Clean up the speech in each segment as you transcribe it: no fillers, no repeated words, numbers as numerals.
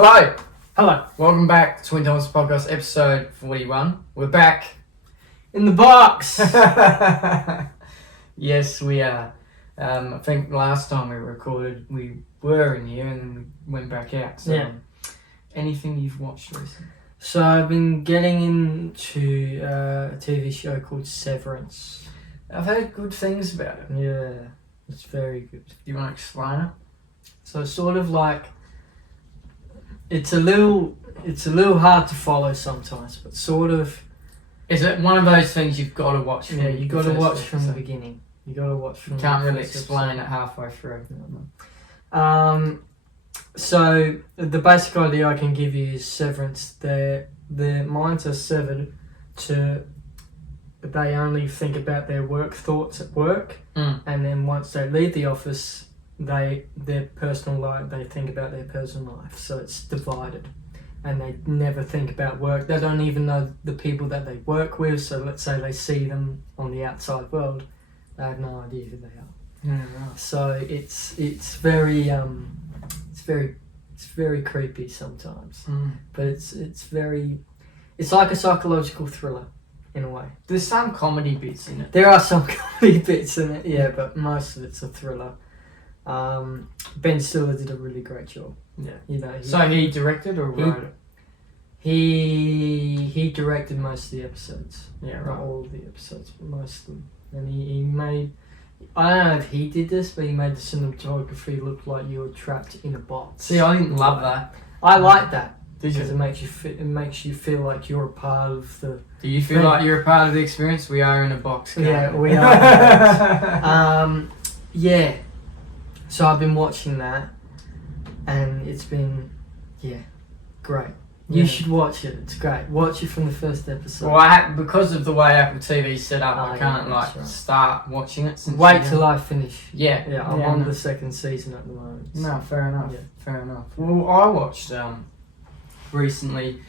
Hello. Hello. Welcome back to Twin Thomas Podcast, episode 41. We're back. In the box! Yes, we are. I think last time we recorded, we were in here and then we went back out. So, Yeah. Anything you've watched recently? So I've been getting into a TV show called Severance. I've heard good things about it. Yeah, it's very good. Do you want to explain it? So it's sort of like, it's a little hard to follow sometimes, but sort of. Is it one of those things you've got to watch from Yeah, you got to the watch first from the episode? beginning. You got to watch from. You can't the really first explain episode. it halfway through. So the basic idea I can give you is Severance. Their minds are severed to. They only think about their work thoughts at work, and then once they leave the office, their personal life. They think about their personal life. So it's divided, and they never think about work. They don't even know the people that they work with. So let's say they see them on the outside world, they have no idea who they are. Yeah, right. So it's very creepy sometimes, but it's like a psychological thriller in a way. There's some comedy bits in it. There are some comedy bits in it, yeah, but most of it's a thriller. Ben Stiller did a really great job. Yeah. You know, So he directed or wrote it? he directed most of the episodes. Yeah, Not right. all of the episodes, but most of them. And he made, I don't know if he did this, but he made the cinematography look like you were trapped in a box. See, I didn't love that. I like that Did because you? it makes you feel like you're a part of the. Do you feel like you're a part of the experience? We are in a box. Yeah, currently. we are. Yeah. So I've been watching that, and it's been, great. You Yeah. should watch it. It's great. Watch it from the first episode. Well, because of the way Apple TV's set up, I Oh, can't yeah, that's right. start watching it. Since Wait till I finish. Yeah, Yeah, I'm on the second season at the moment. so- No, fair enough. Yeah. Fair enough. Well, I watched recently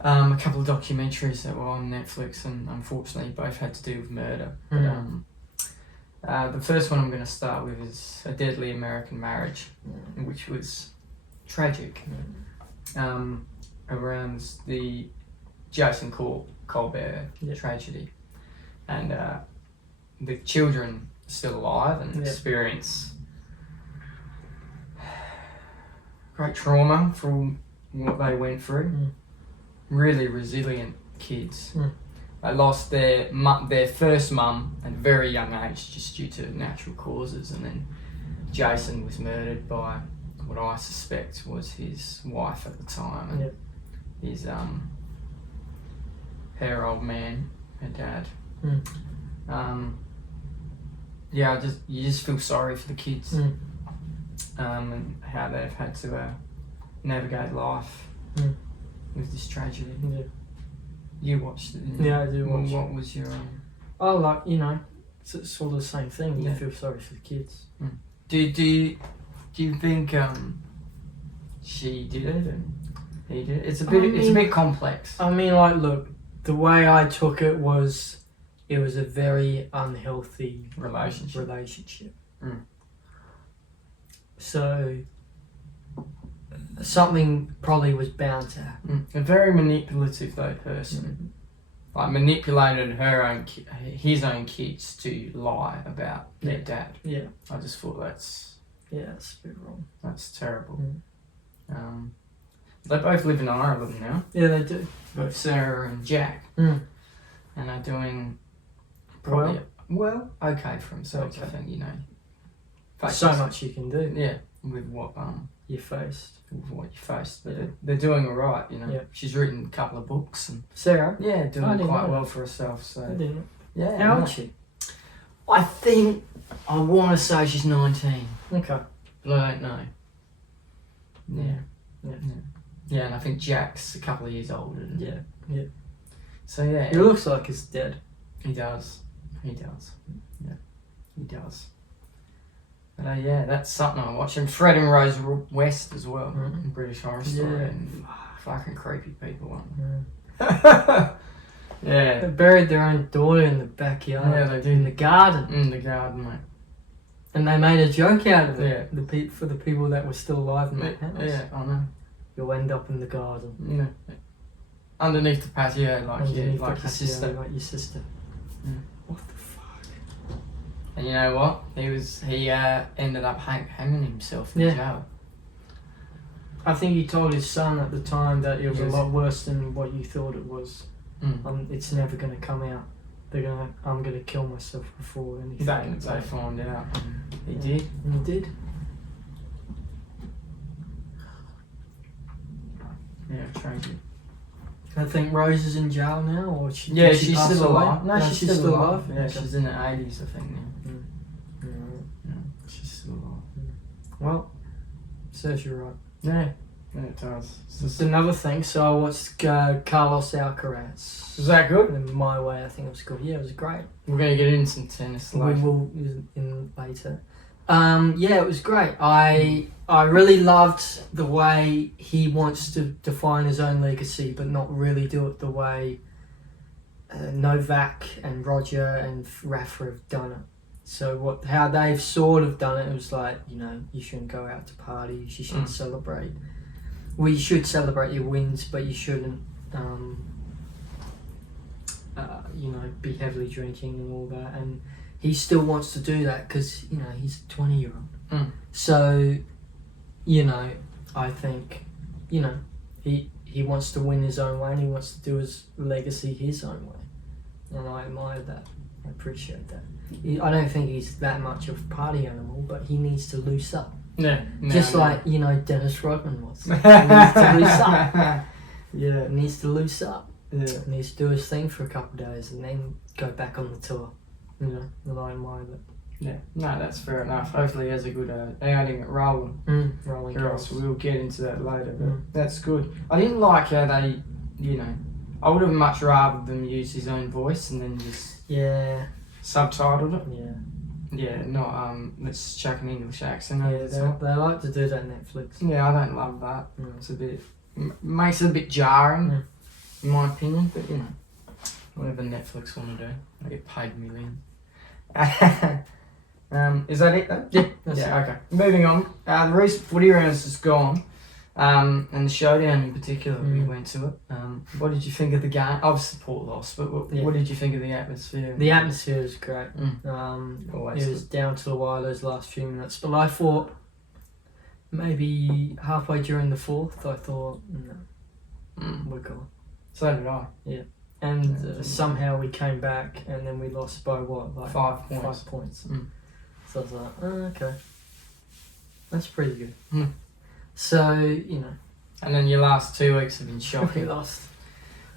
a couple of documentaries that were on Netflix, and unfortunately both had to do with murder. Mm. But the first one I'm going to start with is A Deadly American Marriage, which was tragic. Around the Jason Colbert Yeah. tragedy, and the children still alive and Yeah. experience great trauma from what they went through. Really resilient kids. They lost their first mum at a very young age just due to natural causes, and then Jason was murdered by what I suspect was his wife at the time, and his her old man, her dad. You just feel sorry for the kids, and how they've had to navigate life with this tragedy. Yeah. You watched it, didn't you? Yeah, I do watch What was your Oh, like, it's sort of the same thing. Yeah. You feel sorry for the kids. Do you think she did it and he did it? It's a bit complex. I mean, like, look, the way I took it was a very unhealthy relationship. So something probably was bound to happen. A very manipulative though person. Like manipulated his own kids to lie about their dad. Yeah. I just thought that's a bit wrong. That's terrible. They both live in Ireland now. Yeah, they do. Both Sarah and Jack. And are doing probably okay for themselves. Okay. I think So much you can do. Yeah, with what You faced. with what you faced, but Yeah. they're doing all right. Yeah. She's written a couple of books and Sarah? doing I didn't quite know well that. for herself. I So didn't. yeah, How old no. is she? I think I want to say she's 19, Okay. but I don't know. Yeah. Yeah, and I think Jack's a couple of years older. Yeah. So yeah, He looks like he's dead. He does. Yeah, he does. But yeah, that's something I watch. And Fred and Rose West as well, British Horror Story, Yeah. and fucking creepy people one. They Yeah, buried their own daughter in the backyard. Yeah, they did. In the garden. in the garden, mate. And they made a joke out of it. Yeah. For the people that were still alive in that house. Yeah, I know. you'll end up in the garden. Yeah. Underneath the patio, like your sister. Like your sister. Yeah. What the fuck? And you know what? He ended up hanging himself in jail. I think he told his son at the time that it was a lot worse than what you thought it was. It's never going to come out. I'm going to kill myself before anything. They find out. He did. And he did. Yeah, tragic. I think Rose is in jail now, or she's still alive. No, she's still alive. Yeah, okay. She's in her 80s, I think now. Yeah, she's still alive. Well, serves you right. Yeah, it does. It's another thing. So I watched Carlos Alcaraz. Was that good? In my way, I think it was good. Yeah, it was great. We're going to get into some tennis later. We will in later. Yeah, it was great. I really loved the way he wants to define his own legacy, but not really do it the way Novak and Roger and Rafa have done it. So how they've sort of done it was like, you shouldn't go out to parties, you shouldn't celebrate. Well, you should celebrate your wins, but you shouldn't, be heavily drinking and all that. And he still wants to do that because, he's a 20-year-old. So, I think, he wants to win his own way and he wants to do his legacy his own way. And I admire that. I appreciate that. I don't think he's that much of a party animal, but he needs to loose up. Yeah. Just like, Dennis Rodman was. He needs to loose up. Yeah. He needs to loose up. Yeah. He needs to do his thing for a couple of days and then go back on the tour. And I admire that. Yeah, no, that's fair enough. Hopefully he has a good outing at Roland Garros. We'll get into that later, but that's good. I didn't like how they, I would have much rather them use his own voice and then just subtitled it. Yeah, not let's chuck an English accent over the top. They like to do that on Netflix. Yeah, I don't love that. It's a bit, makes it a bit jarring, in my opinion, but whatever Netflix want to do. I get paid millions. Is that it though? Yeah, okay. Moving on. The recent footy rounds is gone, and the showdown in particular, we went to it. What did you think of the game? Obviously, Port lost, but what did you think of the atmosphere? The atmosphere was great. It was down to the wire those last few minutes, but I thought maybe halfway during the fourth, I thought, no, we're gone. So did I. Yeah. And somehow we came back, and then we lost by what? Like 5 points. 5 points. So I was like, okay. That's pretty good. So, And then your last 2 weeks have been shocking. We lost.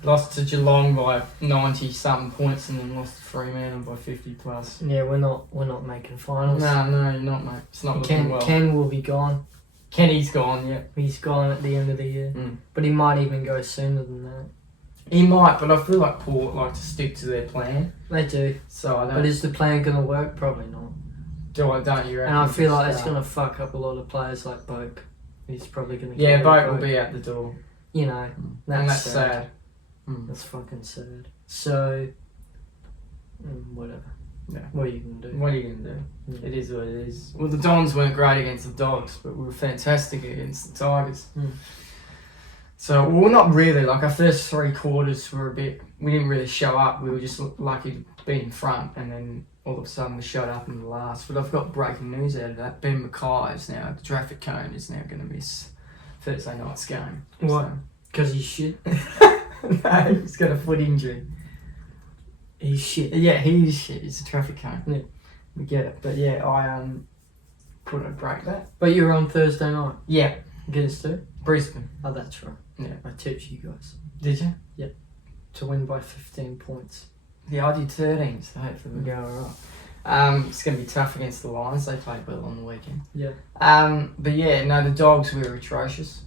Lost to Geelong by 90-something points, and then lost to Fremantle by 50 plus. Yeah, we're not making finals. No, you're not, mate. It's not looking well. Ken will be gone. Kenny's gone, yeah. He's gone at the end of the year. But he might even go sooner than that. He might, but I feel like Port like to stick to their plan. They do. So I don't. But is the plan going to work? Probably not. Don't you reckon? And I feel like it's going to fuck up a lot of players like Boak. He's probably going to. Yeah, Boak will be out the door. That's sad. That's fucking sad. So, whatever. Yeah. What are you going to do? What are you going to do? Yeah. It is what it is. Well, the Dons weren't great against the Dogs, but we were fantastic against the Tigers. So, well, not really. Like, our first 3 quarters were a bit... We didn't really show up. We were just lucky to be in front. And then, all of a sudden, we showed up in the last. But I've got breaking news out of that. Ben Mackay is now... The traffic cone is now going to miss Thursday night's game. What? Because he's shit? No, he's got a foot injury. He's shit? Yeah, he is shit. It's a traffic cone. Yeah. We get it. But, yeah, I couldn't break that. But you were on Thursday night? Yeah. Against who? Brisbane. Oh, that's right. Yeah. I tipped you guys. Did you? Yeah. To win by 15 points. Yeah, I did 13, so hopefully we'll go alright. It's going to be tough against the Lions. They played well on the weekend. Yeah. But yeah, no, the Dogs were atrocious.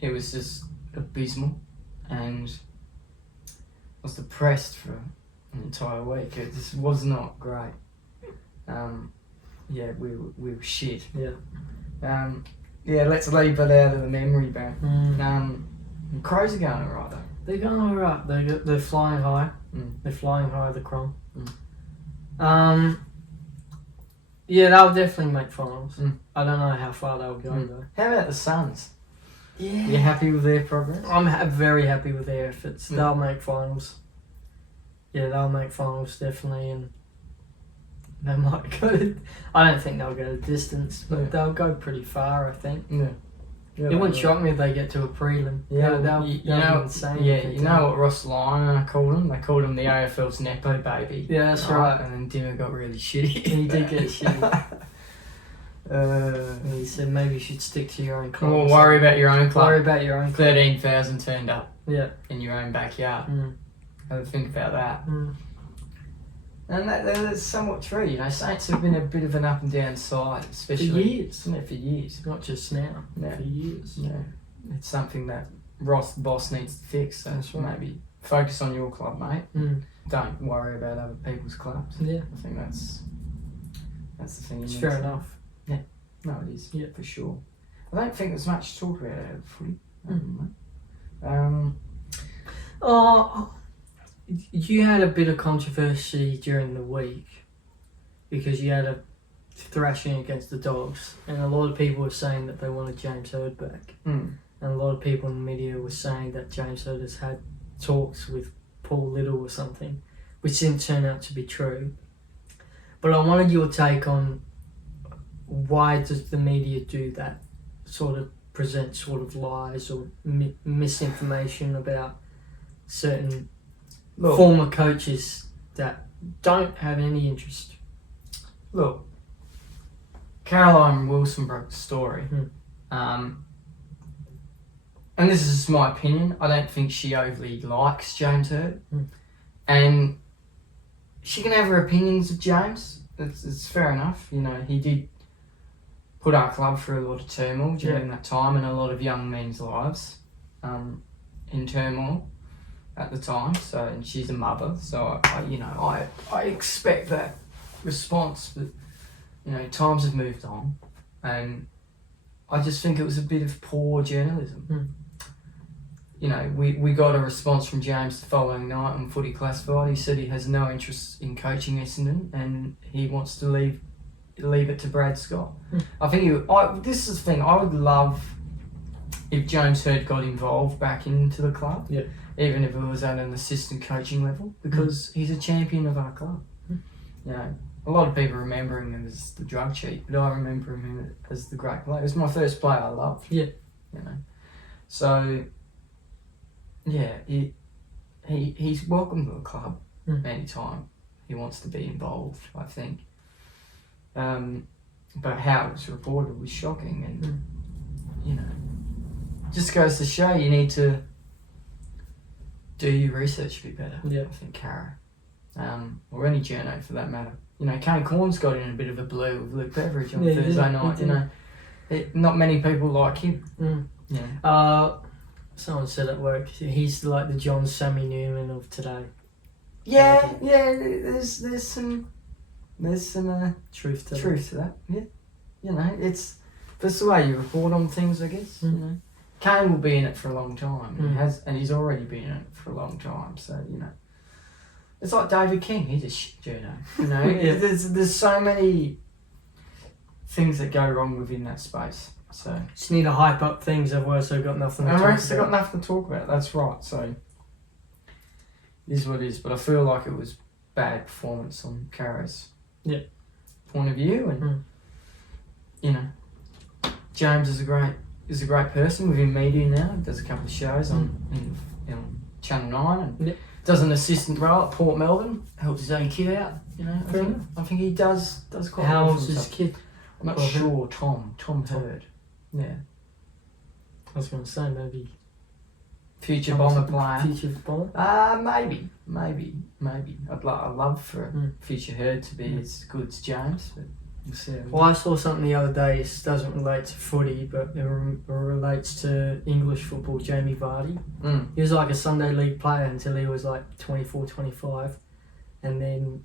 It was just abysmal. And I was depressed for an entire week. It just was not great. Yeah, we were shit. Yeah. Yeah, let's leave it out of the memory bank. The Crows are going alright though. They're going alright. They're flying high. They're flying high, the Crom. Yeah, they'll definitely make finals. I don't know how far they'll go though. How about the Suns? Yeah. You happy with their progress? I'm very happy with their efforts. They'll make finals. Yeah, they'll make finals definitely, and they might go to, I don't think they'll go to distance, but they'll go pretty far, I think. Yeah. It wouldn't shock me if they get to a prelim. Yeah, they'll you be know, insane. Yeah, you know what Ross Lyon called him? They called him the AFL's Nepo baby. Yeah, that's right. And then Dimmer got really shitty. He did get shitty. And he said maybe you should stick to your own club. Well, worry about your own club. Worry about your own club. 13,000 turned up. Yeah. In your own backyard. Have a think about that. And that's somewhat true, you know. Saints have been a bit of an up and down side, especially for years. Yeah, for years. Not just now. Yeah. For years. Yeah. It's something that Ross, the boss, needs to fix. So That's right. maybe focus on your club, mate. Don't worry about other people's clubs. Yeah. I think that's the thing. It's fair enough. Yeah. No, it is. Yeah, for sure. I don't think there's much to talk about out of footy. You had a bit of controversy during the week because you had a thrashing against the Dogs, and a lot of people were saying that they wanted James Hird back. And a lot of people in the media were saying that James Hird has had talks with Paul Little or something, which didn't turn out to be true. But I wanted your take on why does the media do that, sort of present sort of lies or misinformation about certain former coaches that don't have any interest. Look, Caroline Wilson broke the story. And this is just my opinion. I don't think she overly likes James Hird. And she can have her opinions of James. It's fair enough. You know, he did put our club through a lot of turmoil during that time, and a lot of young men's lives in turmoil at the time. So, and she's a mother, so I expect that response. But you know, times have moved on, and I just think it was a bit of poor journalism. You know, we got a response from James the following night on Footy Classified. He said he has no interest in coaching Essendon and he wants to leave it to Brad Scott. I think this is the thing, I would love if James Hird got involved back into the club, even if it was at an assistant coaching level, because he's a champion of our club. You know, a lot of people remember him as the drug cheat, but I remember him as the great player. It was my first player I loved. You know, so yeah, he's welcome to the club anytime he wants to be involved, I think. But how it was reported was shocking, and you know, just goes to show you need to do your research a bit better. I think Cara, or any journo for that matter. You know, Kane Corn's got in a bit of a blue with Luke Beveridge on Thursday night. You know, not many people like him. Someone said at work he's like the John Sammy Newman of today. There's some truth to that. Yeah, you know, that's the way you report on things, I guess. You know, Kane will be in it for a long time. And he's already been in it for a long time. So you know, it's like David King. He's a shit journo. You know, there's so many thing that go wrong within that space. So just need to hype up things, otherwise they've got nothing to talk about. They've got nothing to talk about. That's right. So it is what it is. But I feel like it was bad performance on Cara's point of view, and you know, James is a great person within media now. He does a couple of shows on Channel 9 and does an assistant role at Port Melbourne. Helps his own kid out. You know, I think he does quite. How old's his kid? I'm not sure. Tom Hird. Yeah. I was going to say maybe future Bomber player. Future Bomber? Maybe. I'd love for future Hird to be as good as James, but we'll see. Well, I saw something the other day. It doesn't relate to footy, but it relates to English football. Jamie Vardy. He was like a Sunday League player until he was like 24, 25, and then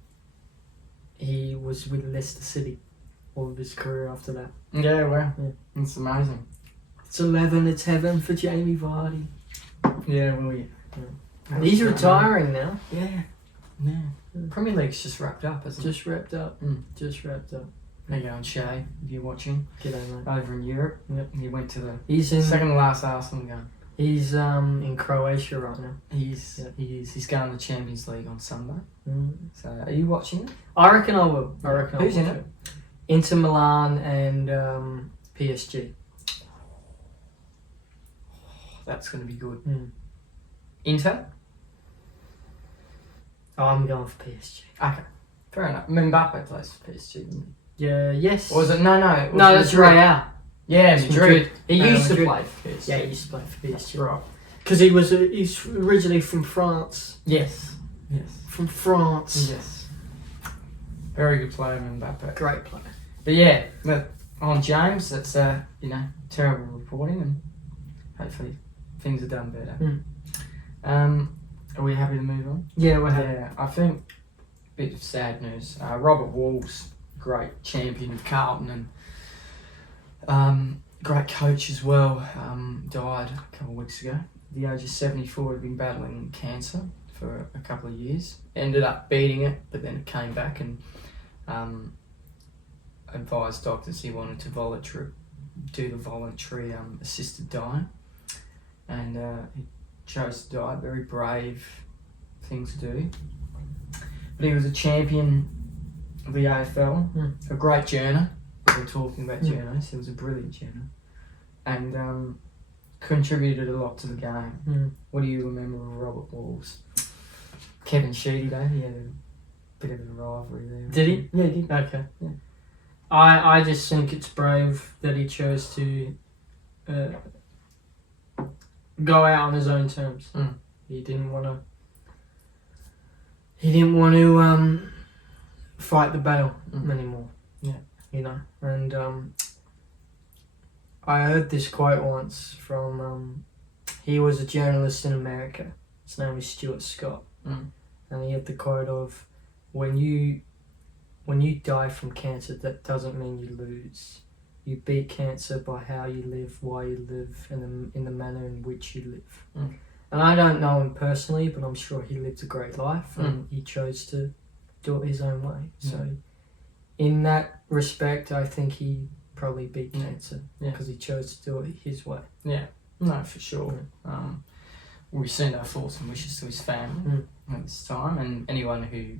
he was with Leicester City all of his career after that. Yeah, wow. Yeah. It's amazing. It's 11, it's heaven for Jamie Vardy. Yeah, well, He's retiring now. Yeah. Premier League's just wrapped up, isn't it? Just wrapped up. Just wrapped up. How you going, Shay? If you're watching, G'day, mate. over in Europe. Yep. He went to the He's in. second to last Arsenal game. He's in Croatia right now. He's going to the Champions League on Sunday. Mm. So are you watching it? I reckon I will. Who's in watch it? Inter Milan and PSG. That's going to be good. Mm. Inter? I'm going for PSG. Okay, fair enough. Mbappe plays for PSG, didn't Yeah. Yes. he? Or was it? No, it was No, that's Madrid. Real. Yeah, It's Madrid. He No, used to Madrid. play for PSG. Yeah, he used to play for That's PSG. right. Because he's originally from France. Yes. From France. Yes. Very good player, Mbappe. Great player. But yeah, on James, that's terrible reporting, and hopefully things are done better. Are we happy to move on? Yeah, we're happy. Yeah, I think a bit of sad news. Robert Walls, great champion of Carlton and great coach as well, died a couple of weeks ago. At the age of 74, he'd been battling cancer for a couple of years. Ended up beating it, but then it came back and advised doctors he wanted to do the voluntary assisted dying, and he chose to die. Very brave thing to do, but he was a champion of the AFL, a great journer. We're talking about journers. He was a brilliant journer, and contributed a lot to the game. What do you remember of Robert Walls? Kevin Sheedy, though, he had a bit of a rivalry there. Did he? Yeah, he did. Okay. Yeah. I just think it's brave that he chose to go out on his own terms. He didn't want to. He didn't want to fight the battle anymore. Yeah. And I heard this quote once from. He was a journalist in America. His name is Stuart Scott, and he had the quote of, "When you die from cancer, that doesn't mean you lose. You beat cancer by how you live, why you live, and in the manner in which you live." And I don't know him personally, but I'm sure he lived a great life, and he chose to do it his own way. So, in that respect, I think he probably beat cancer because he chose to do it his way. Yeah, no, for sure. We send our thoughts and wishes to his family at this time, and anyone who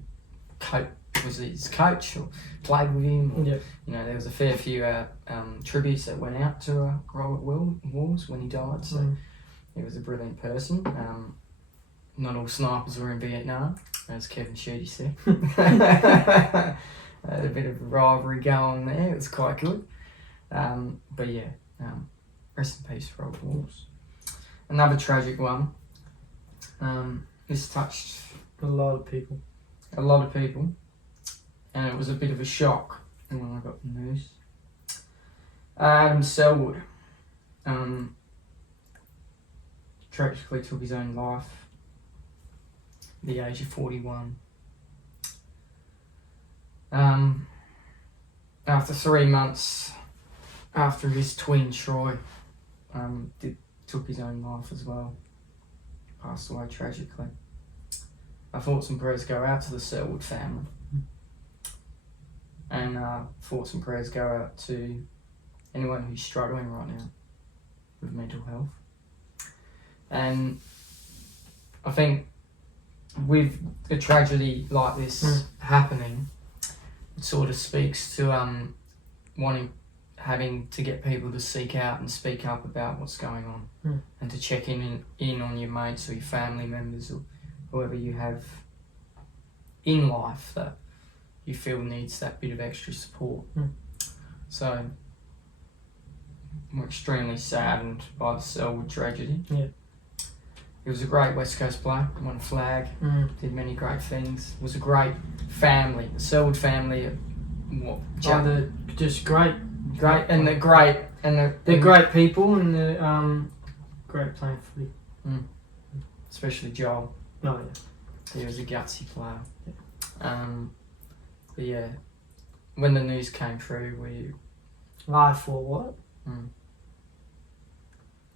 was his coach or played with him. Or, there was a fair few tributes that went out to Robert Walls when he died. So he was a brilliant person. Not all snipers were in Vietnam, as Kevin Sheedy said. Had a bit of a rivalry going there. It was quite good. But yeah, rest in peace, Robert Walls. Another tragic one. This touched A lot of people. And it was a bit of a shock when I got the news. Adam Sellwood tragically took his own life at the age of 41. After 3 months after his twin Troy took his own life as well, passed away tragically. Our thoughts and prayers go out to the Sellwood family. And thoughts and prayers go out to anyone who's struggling right now with mental health. And I think with a tragedy like this happening, it sort of speaks to having to get people to seek out and speak up about what's going on, and to check in on your mates or your family members or whoever you have in life that you feel needs that bit of extra support. So we're extremely saddened by the Sellwood tragedy. Yeah. He was a great West Coast player, won a flag, did many great things. Was a great family. The Sellwood family, They're just great. They're great people, and they're great playing footy. Especially Joel. Oh yeah. He was a gutsy player. But yeah, when the news came through, Life or what?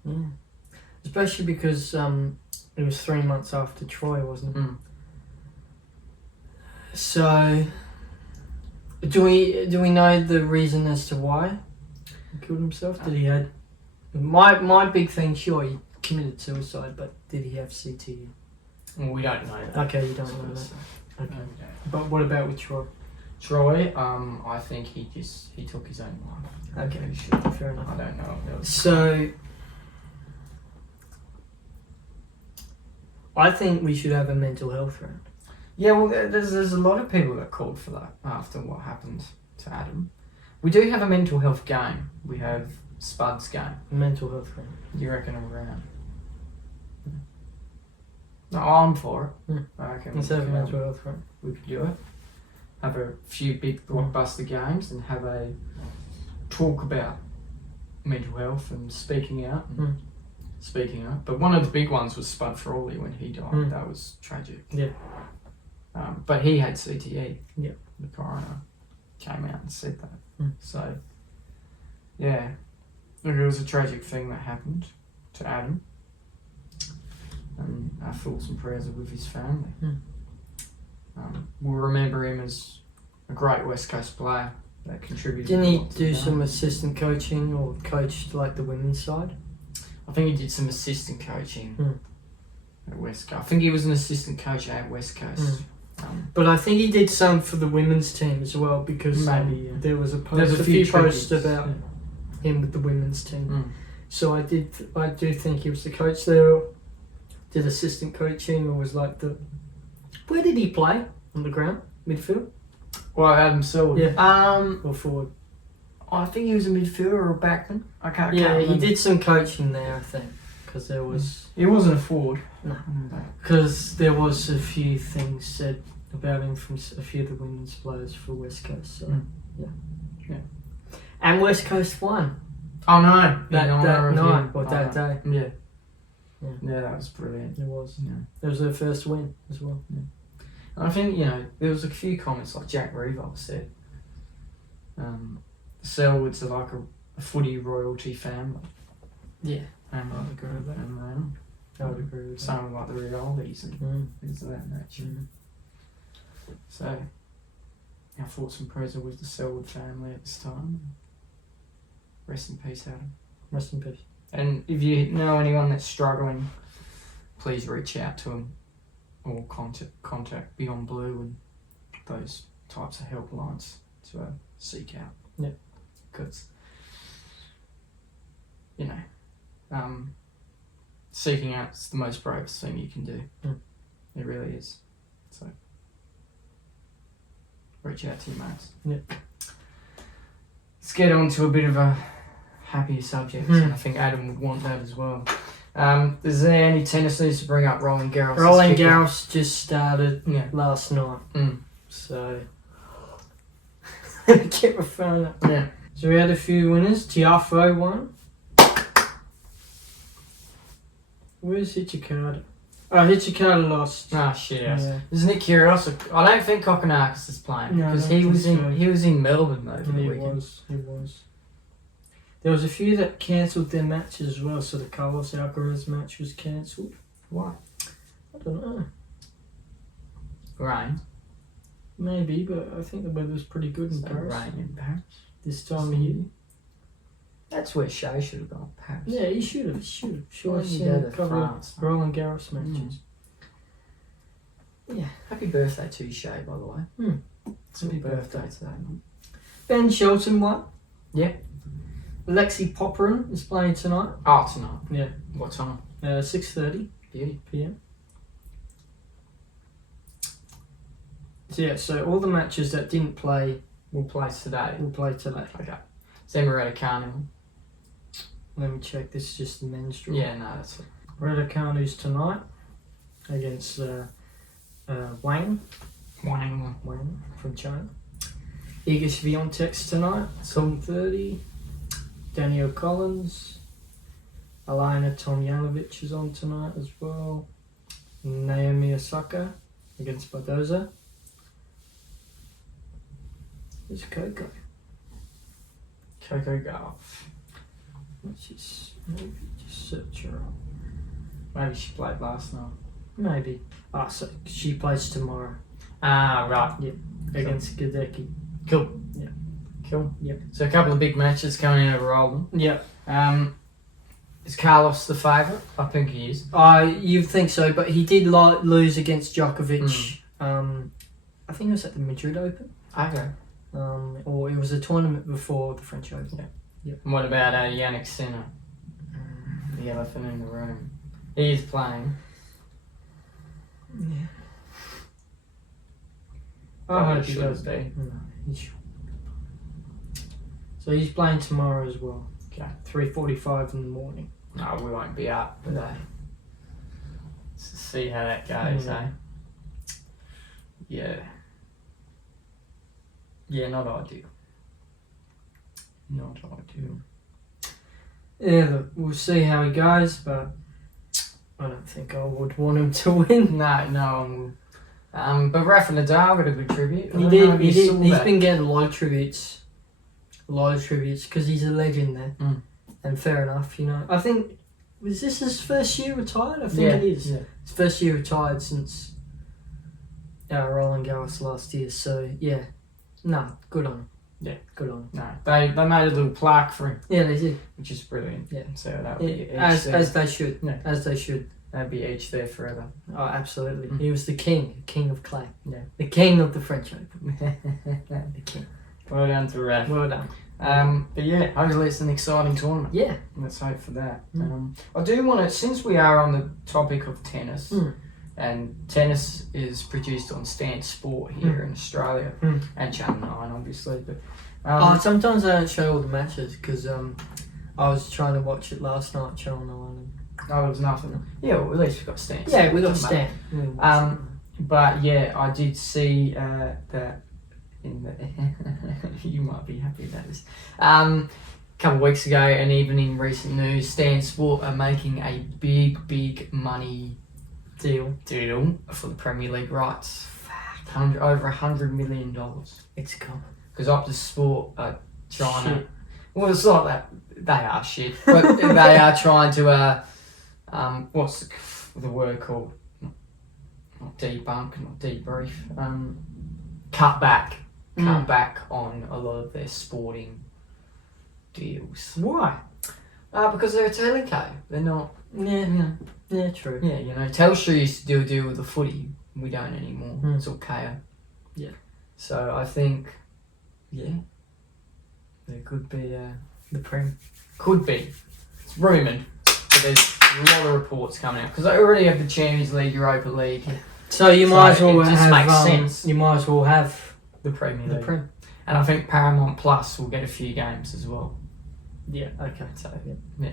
Yeah. Especially because it was 3 months after Troy, wasn't it? So Do we know the reason as to why he killed himself? Did he had my big thing? Sure, he committed suicide, but did he have CTE? Well, we don't know that. Okay, you don't know that. Okay, No, but what about with Troy? Troy, I think he took his own life. Okay, I'm pretty sure. fair enough. I don't know. So, I think we should have a mental health round. Yeah, well, there's a lot of people that called for that after what happened to Adam. We do have a mental health game. We have Spud's game. Mental health round. You reckon a round? No, I'm for it. Hmm. I reckon Let's have a mental health round. we could do it. Have a few big blockbuster games and have a talk about mental health and speaking out. Speaking up. But one of the big ones was Spud Frawley when he died. That was tragic. Yeah. But he had CTE. Yeah. The coroner came out and said that. Mm. So, yeah. Look, it was a tragic thing that happened to Adam. And our thoughts and prayers are with his family. Mm. We'll remember him as a great West Coast player that contributed. Didn't a he lot to do the some game. assistant coaching or coached like the women's side? I think he did some assistant coaching Mm. at West Coast. I think he was an assistant coach at West Coast. But I think he did some for the women's team as well because Maybe, yeah. there was a There's post, a few posts tributes. about him with the women's team. Mm. So I do think he was the coach there. Did assistant coaching or was like the. Where did he play on the ground? Midfield Well, Adam Sellwood. Yeah. Or forward? I think he was a midfielder or a backman. I can't. Yeah, can't he remember. did some coaching there, I think, because there was He wasn't a forward. No. there was a few things said about him from a few of the women's players for West Coast. So yeah. And West Coast won Oh no! that night or that day. Yeah. Yeah. Yeah, that was brilliant. It was. Yeah. It was their first win as well. And I think there was a few comments like Jack Revolt said. The Sellwoods are like a footy royalty family. Yeah, And I'd agree with that. And I would agree with that. some like the Riollis and things of that nature. So, our thoughts and prayers are with the Sellwood family at this time. Rest in peace, Adam. Rest in peace. And if you know anyone that's struggling, please reach out to them or contact Beyond Blue and those types of helplines to seek out. Yeah. Because, seeking out is the most bravest thing you can do. It really is. So, reach out to your mates. Yeah. Let's get on to a bit of a happier subject, and I think Adam would want that as well. Is there any tennis news to bring up? Roland Garros. Roland Garros just started Yeah. last night. Mm. So, get my phone up. Yeah. So we had a few winners. Tiafo won. Where's Hichikata? Oh, Hichikata lost. Ah, shit. Yes. Yeah. Isn't it curious? I don't think Kokonakis is playing No, I because don't he was think in so. he was in Melbourne though for the He weekend. was. There was a few that cancelled their matches as well, so the Carlos Alcaraz match was cancelled. Why? I don't know. Rain. Maybe, but I think the weather's pretty good in So Paris rain in Paris. this time of year. That's where Shea should have gone. Paris. Yeah, he should have. Sure, Why I've did you seen go a to couple of France? Roland Garros matches. Yeah. Happy birthday to you, Shea, by the way. It's Happy your birthday birthday. today. Ben Shelton won. Yeah. Lexi Popperin is playing tonight. Oh, tonight. Yeah. What time? 6:30 Beauty. p.m. So yeah, so all the matches that didn't play We'll play today. will play today. Okay. Zemaretta Carnival. Let me check. This is just the men's draw. Yeah, no, that's it. Raducanu's tonight against Wang from China. Iga Swiatek's tonight, 7:30. Daniel Collins. Alina Tomjanovic is on tonight as well. Naomi Osaka against Badoza. There's Coco. Coco Gauff. Let's just maybe just search her up. Maybe she played last night. Maybe. So she plays tomorrow Ah, right. against Gadecki. Cool. Yeah. Cool. Yeah. So a couple of big matches coming out of Roland. Yeah. Is Carlos the favourite? I think he is. You think so, but he did lose against Djokovic. I think it was at the Madrid Open. Okay. Or it was a tournament before the French Open. Yeah. Yeah. And what about Yannick Cena? The elephant in the room. He is playing. Yeah. I Probably hope he shouldn't does. be. No, he should. So he's playing tomorrow as well. Okay. 3:45 in the morning. No, we won't be up today. Let's see how that goes, eh? Yeah. Yeah, not ideal. Not ideal. Yeah, look, we'll see how he goes, but I don't think I would want him to win. No. But Rafa Nadal got a good tribute. He did. He's been getting a lot of tributes. Because he's a legend there. And fair enough, I think, was this his first year retired? I think it is. Yeah. His first year retired since Roland Garros last year. So, yeah. No, good on him. Yeah. Good on him. No, they made a little plaque for him, Yeah, they did. which is brilliant. Yeah. So that would be each As there. they should. Yeah. As they should. That'd be each there forever. Oh, absolutely. He was the king of clay. Yeah. The king of the French Open. The king. Well done to Raf. Well done. But yeah, hopefully it's an exciting tournament. Yeah. Let's hope for that. I do want to, since we are on the topic of tennis, and tennis is produced on Stan Sport here in Australia, and Channel 9 obviously, but sometimes I don't show all the matches because I was trying to watch it last night, Channel 9. there was nothing. Yeah, well, at least we've got Stan. Yeah, we got Doesn't Stan. matter. But yeah, I did see that in the you might be happy about this. A couple of weeks ago, and even in recent news, Stan Sport are making a big money deal for the Premier League rights. Over $100 million. It's coming. Because Optus Sport are trying to. Well, it's not that they are shit, but they are trying to. What's the word called? Not debunk, not debrief. Cut back on a lot of their sporting deals. Why? Because they're a teleco. They're not. Yeah, true. Yeah, Telstra used to do a deal with the footy. We don't anymore. It's all KO. Yeah. So I think, there could be The Prem. Could be. It's rumoured, but there's a lot of reports coming out because I already have the Champions League, Europa League, So you might as well it just have. makes sense. You might as well have the Premier the League, Prem. and I think Paramount Plus will get a few games as well. Yeah. Okay. So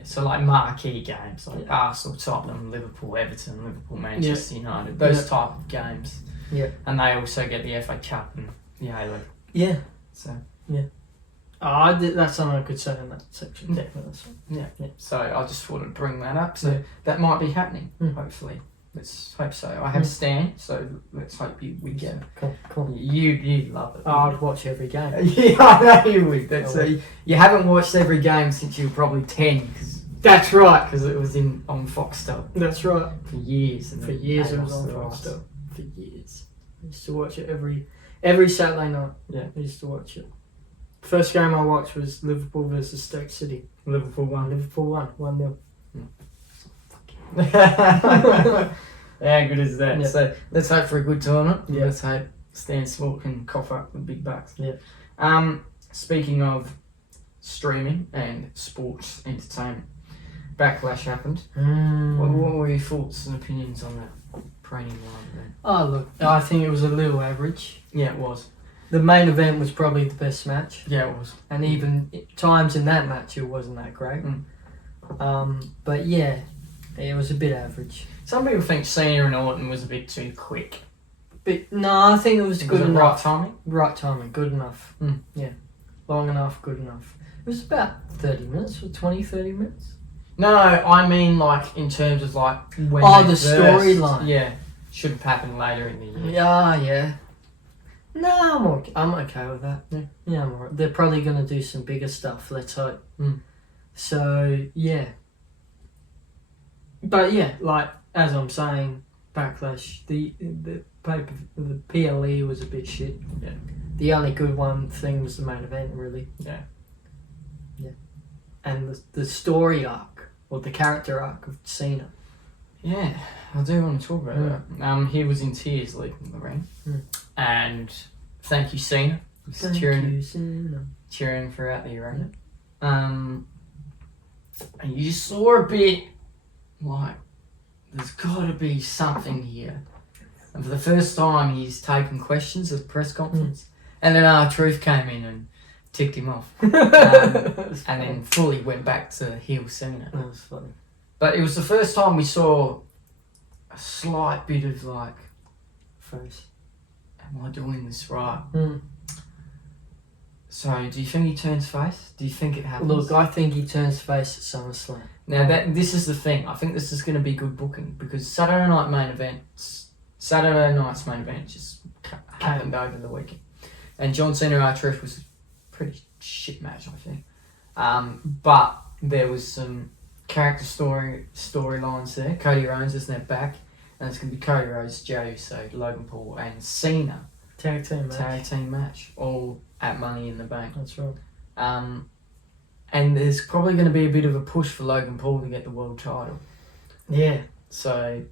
so like marquee games like Arsenal, Tottenham, Liverpool, Everton, Liverpool, Manchester United, those type of games. Yeah. And they also get the FA Cup and the A-League. Yeah. So that's something I could say in that section. Definitely. yeah. So I just thought I'd bring that up. So that might be happening. Hopefully, let's hope so. I have Stan, so let's hope we get it. Cool. You love it. I'd watch every game. Yeah, I know you would. That's you haven't watched every game since you were probably 10. That's right. Because it was on Foxtel That's right. for years. And For years it was on Foxtel. For years. I used to watch it every Saturday night. Yeah. I used to watch it. First game I watched was Liverpool versus Stoke City. Liverpool won. Liverpool won 1-0. How good is that? Yeah. So let's hope for a good tournament. Yeah. Let's hope Stan Sport can cough up the big bucks. Yeah. Speaking of streaming and sports entertainment, Backlash happened. What were your thoughts and opinions on that premium line then? Oh look, I think it was a little average. Yeah, it was. The main event was probably the best match. Yeah, it was. And even times in that match it wasn't that great. But yeah, it was a bit average. Some people think Cena and Orton was a bit too quick. But no, I think it was good enough. Right timing? Right timing, good enough. Yeah. Long enough, good enough. It was about 30 minutes, or 20, 30 minutes. No, I mean like in terms of like when the storyline. Yeah. Should have happened later in the year. Yeah. No, I'm okay with that. Yeah, I'm alright. They're probably going to do some bigger stuff, let's hope. So, yeah. But yeah, like, as I'm saying, Backlash. The paper, the PLE was a bit shit. Yeah. The only good thing was the main event, really. Yeah. Yeah. And the story arc, or the character arc of Cena. Yeah, I do want to talk about that. He was in tears leaving the ring. And thank you, Cena. Thank you, Cena. Cheering throughout the arena. And you saw a bit like, there's got to be something here. And for the first time, he's taken questions at the press conference. And then R-Truth came in and ticked him off. And then fully went back to heel Cena. That was funny. But it was the first time we saw a slight bit of like, Face. am I doing this right? Mm. So, do you think he turns face? Do you think it happens? Look, I think he turns face at SummerSlam. Now, this is the thing. I think this is going to be good booking because Saturday night's main event just happened over the weekend. And John Cena R-Truth was a pretty shit match, I think. But there was some character storylines there. Cody Rhodes is now back, and it's going to be Cody Rhodes, Jey Uso, Logan Paul, and Cena Tag team match, all at Money in the Bank. That's right. And there's probably going to be a bit of a push for Logan Paul to get the world title. Yeah. So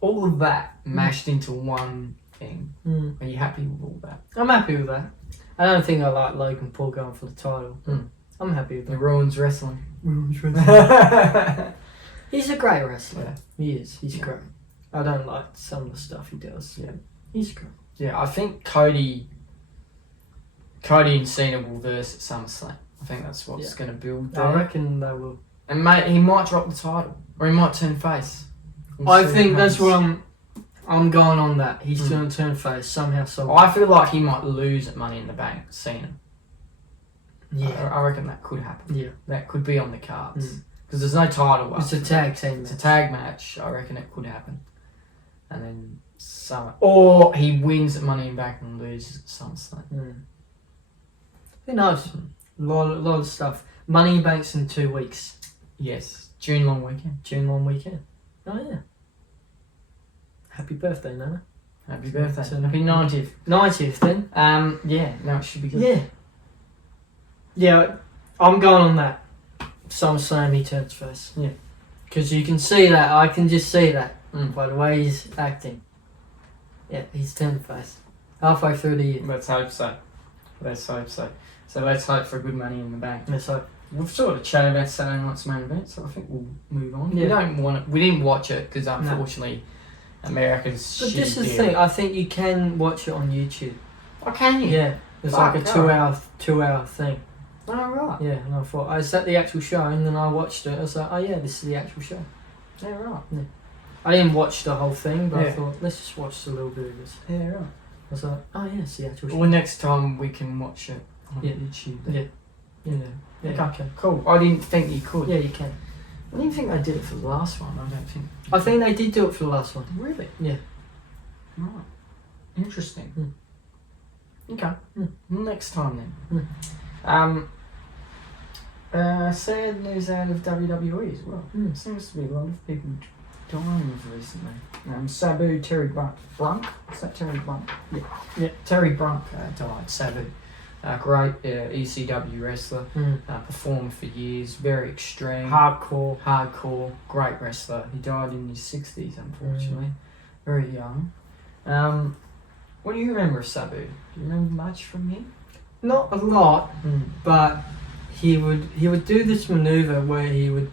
all of that mashed into one thing. Mm. Are you happy with all that? I'm happy with that. I don't think I like Logan Paul going for the title. I'm happy with It that. ruins wrestling. He's a great wrestler. Yeah. He is. He's great. I don't like some of the stuff he does. Yeah. He's great. Yeah, I think Cody and Cena will verse at SummerSlam. I think that's what's going to build there. I reckon they will. And mate, he might drop the title. Or he might turn face. I think that's what I'm going on that. He's going to turn face somehow, I feel like he might lose at Money in the Bank, Cena. Yeah. I reckon that could happen. Yeah. That could be on the cards. Because there's no title. It's a tag team It's match. a tag match. I reckon it could happen. And then or he wins at Money in the Bank and loses at SummerSlam. Who knows? A lot of stuff. Money in Bank's in 2 weeks. Yes. June long weekend. June long weekend. Oh yeah. Happy birthday, Nana. Happy birthday. So- Happy 90th. 90th then. Yeah, no, it should be good. Yeah. Yeah, I'm going on that. SummerSlam he turns face. Yeah. Because you can see that. I can just see that Mm. by the way he's acting. Yeah, he's turned face. Halfway through the year. Let's hope so. So let's hope for good Money in the Bank. Let's hope. We've sort of chatted about Saturday night's main event, so I think we'll move on. Yeah. We didn't watch it because unfortunately America's But shitty this is the deal. thing. I think you can watch it on YouTube. Oh, can you? Yeah. It's like a 2-hour thing. Oh, right. Yeah, and I thought, is that the actual show? And then I watched it. I was like, oh yeah, this is the actual show. Yeah, right. Yeah. I didn't watch the whole thing, but I Yeah. thought, let's just watch a little bit of this. Yeah, right. I was like, oh yeah, it's the actual show. Well, next time we can watch it on Yeah. YouTube. Yeah. Yeah. Yeah, Okay. you can. Cool. I didn't think you could. Yeah, you can. I didn't think they did it for the last one. I don't think. I think they did do it for the last one. Really? Yeah. Right. Interesting. Okay. Mm. Next time then. Sad news out of WWE as well. Seems to be a lot of people dying recently. Sabu, Terry Brunk. Is that Terry Brunk? Yeah. Terry Brunk died. Sabu. Great ECW wrestler. Performed for years. Very extreme. Hardcore. Great wrestler. He died in his 60s, unfortunately. Very young. What do you remember of Sabu? Do you remember much from him? Not a lot, but he would do this maneuver where he would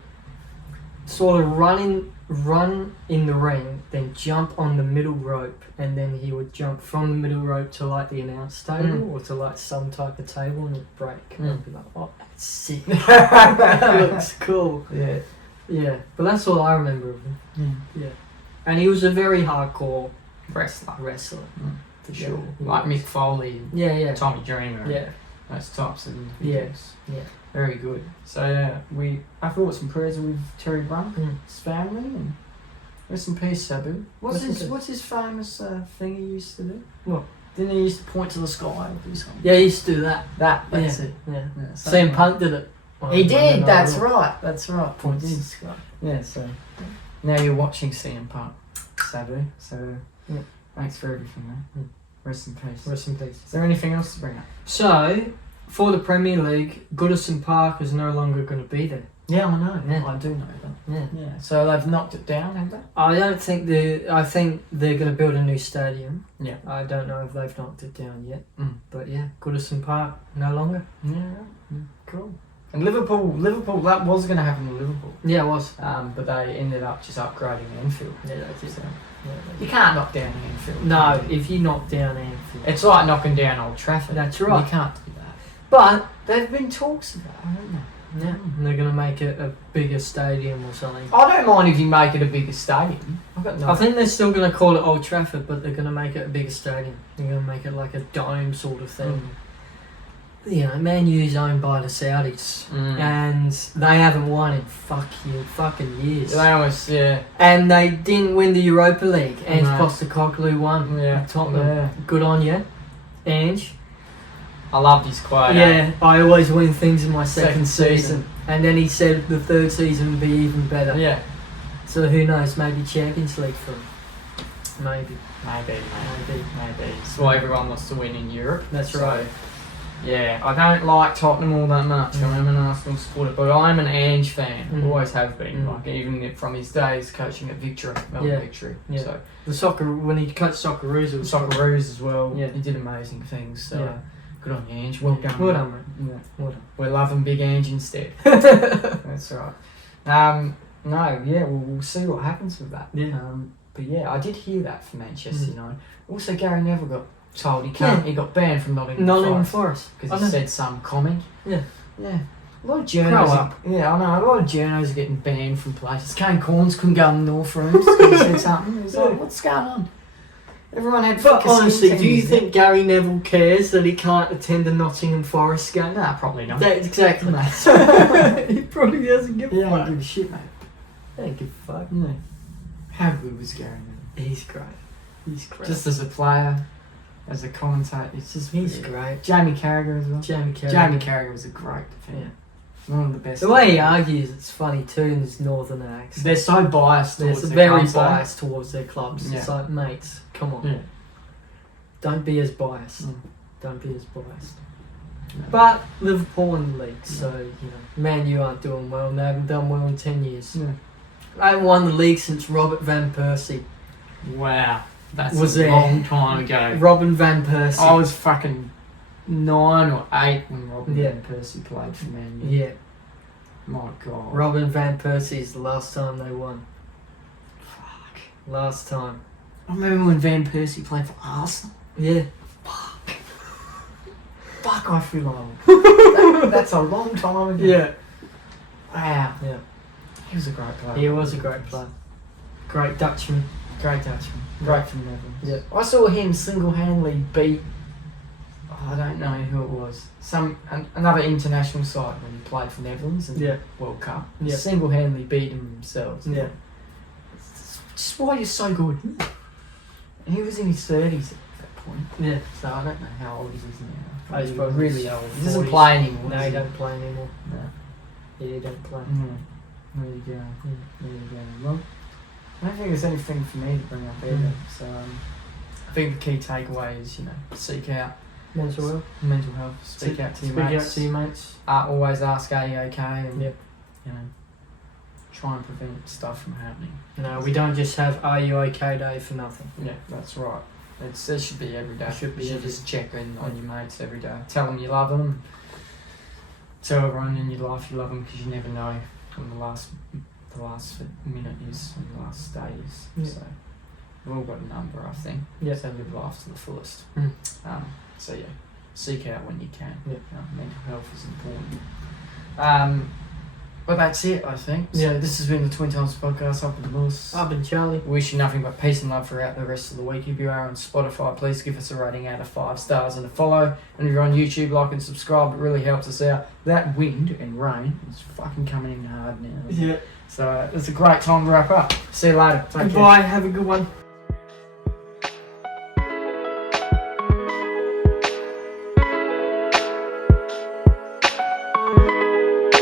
sort of run in the ring, then jump on the middle rope, and then he would jump from the middle rope to like the announce table or to like some type of table and it'd break. And I'd be like, oh, that's sick. That looks cool. Yeah. Yeah, but that's all I remember of him. Yeah. And he was a very hardcore Wrestler. For sure. Yeah. Like Mick Foley and Yeah. Tommy Dreamer. Yeah. Those types of individuals. Yeah. Very good. So our thoughts and prayers are with Terry Brunk and his family, and rest in peace, Sabu. What's his famous thing he used to do? What? Didn't he used to point to the sky or do something? Yeah, he used to do that. That's it. Yeah. So CM Punk did it. He did. No, That's right. Point to the Yeah. So now you're watching CM Punk. Sabu. So thanks for everything, man. Rest in peace. Rest in peace. Is there anything else to bring up? So, for the Premier League, Goodison Park is no longer going to be there. Yeah, I know. Yeah. I do know that. Yeah. So they've knocked it down, have they? I don't think I think they're going to build a new stadium. Yeah. I don't know if they've knocked it down yet. But yeah, Goodison Park no longer. Yeah. Cool. And Liverpool, that was going to happen to Liverpool. Yeah, it was. But they ended up just upgrading Anfield. Yeah, they did. So Yeah, you can't knock down Anfield. no, if you knock down Anfield. It's like knocking down Old Trafford. That's right. You can't do that. But There've been talks of that, haven't there? yeah, they're going to make it a bigger stadium or something. I don't mind if you make it a bigger stadium. I think they're still going to call it Old Trafford, but they're going to make it a bigger stadium. They're going to make it like a dome sort of thing. You know, Man U's owned by the Saudis, and they haven't won in fucking years. They almost, And they didn't win the Europa League. Ange No. Postecoglou won. Yeah. Tottenham. Yeah. Good on you, Ange. I loved his quote. Yeah, I always win things in my second Second season. And then he said the third season would be even better. Yeah. So who knows? Maybe Champions League for him. Maybe. Maybe. It's why everyone wants to win in Europe. That's right. Yeah, I don't like Tottenham all that much. I'm an Arsenal supporter, but I'm an Ange fan. Always have been. Like even from his days coaching at Victory, Victory. Yeah. So The when he coached Socceroos, it was Socceroos as well. Yeah. He did amazing things. So Yeah. good on you, Ange. Well done. Well done, mate. Yeah. Well done. We're loving Big Ange instead. That's right. We'll see what happens with that. Yeah. But yeah, I did hear that from Manchester United. Also, Gary Neville got told he can't. Yeah. He got banned from Nottingham Forest. because he said some comment. Yeah. Yeah. A lot of journals. Grow up. Yeah, I know. A lot of journals are getting banned from places. Kane Corns couldn't go in the North Rooms because he said something. It was like, what's going on? Everyone had. But honestly, skin do you teams, think Gary Neville cares that he can't attend a Nottingham Forest game? Nah, probably not. Exactly. He probably doesn't give a Yeah, I fuck. don't give a shit, mate. He don't give a fuck. Yeah. How good was Gary Neville? He's great. He's great. Just as a player, as a commentator, it's just He's great. Jamie Carragher as well. Jamie Carragher was a great defender. One of the best. The way he argues, it's funny too in his northern accent. They're so biased They're towards their very clubs, though. biased towards their clubs. Yeah. It's like, mates, come on. Yeah. Don't be as biased. Mm. Don't be as biased. No. But Liverpool in the league, so, you know, Man U aren't doing well and they haven't done well in 10 years. Yeah. They haven't won the league since Robert Van Persie. Wow. That's Was a there. long time ago. Robin Van Persie. I was fucking 9 or 8 when Robin Yeah. Van Persie played for Man U. Yeah. My God. Robin Van Persie is the last time they won. Fuck. Last time. I remember when Van Persie played for Arsenal. Yeah. Fuck, I feel old. That's a long time ago. Yeah. Wow. Yeah. He was a great player. He was a great player. Great Dutchman. Great Dutchman. Great from Netherlands. Yeah. I saw him single-handedly beat, I don't know who it was, another international side when he played for Netherlands in the World Cup. Yeah. Single-handedly beat them themselves. Yeah. It's just why you're so good. And he was in his 30s at that point. Yeah. So I don't know how old he is now. Oh, he's He's probably really old. He doesn't 40s. play anymore. No, does he don't play anymore. No. Yeah, he don't play. There you go. There you go. Well, I don't think there's anything for me to bring up either. So I think the key takeaway is, you know, seek out Mental health. mental health. Speak out to your mates. Speak out to your mates. Always ask, are you okay? And, Yep. you know, try and prevent stuff from happening. No, we don't just have Are You OK Day for nothing. Yeah, that's right. It should be every day. It should be you every just check in on your mates every day. Tell them you love them. Tell everyone in your life you love them, because you never know when the last minute is and the last day is. Yeah. So we've all got a number, I think. Yeah. So live life to the fullest. Mm. So yeah, seek out when you can. Yeah. Mental health is important. But that's it, I think. So Yeah. this has been the Twin Times Podcast. Up in the Boss. I've been Charlie. Wish you nothing but peace and love throughout the rest of the week. If you are on Spotify, please give us a rating out of 5 stars and a follow. And if you're on YouTube, like and subscribe. It really helps us out. That wind and rain is fucking coming in hard now. Yeah. So it's a great time to wrap up. See you later. Take care. Goodbye. Have a good one.